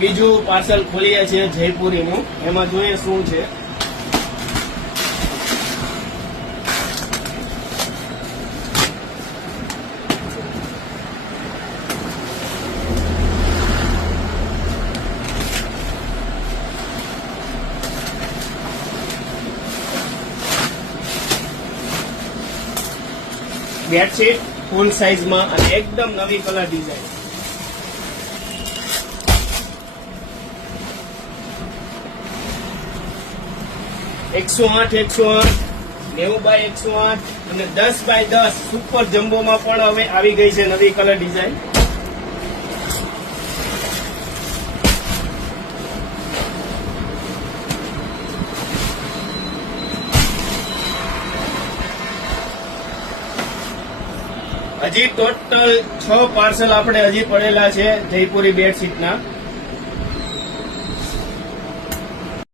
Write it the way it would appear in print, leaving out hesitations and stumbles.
બીજું પાર્સલ ખોલીએ છીએ જયપુરીનું, એમાં જોઈએ શું છે. બેડશીટ ફૂલ સાઈઝમાં અને એકદમ નવી કલર ડિઝાઇન. એકસો 108, 90x108 અને 10x10 સુપર જમ્બોમાં પણ હવે આવી ગઈ છે નવી કલર ડિઝાઇન. હજી ટોટલ 6 પાર્સલ આપણે હજી પડેલા છે જયપુરી બેડશીટના.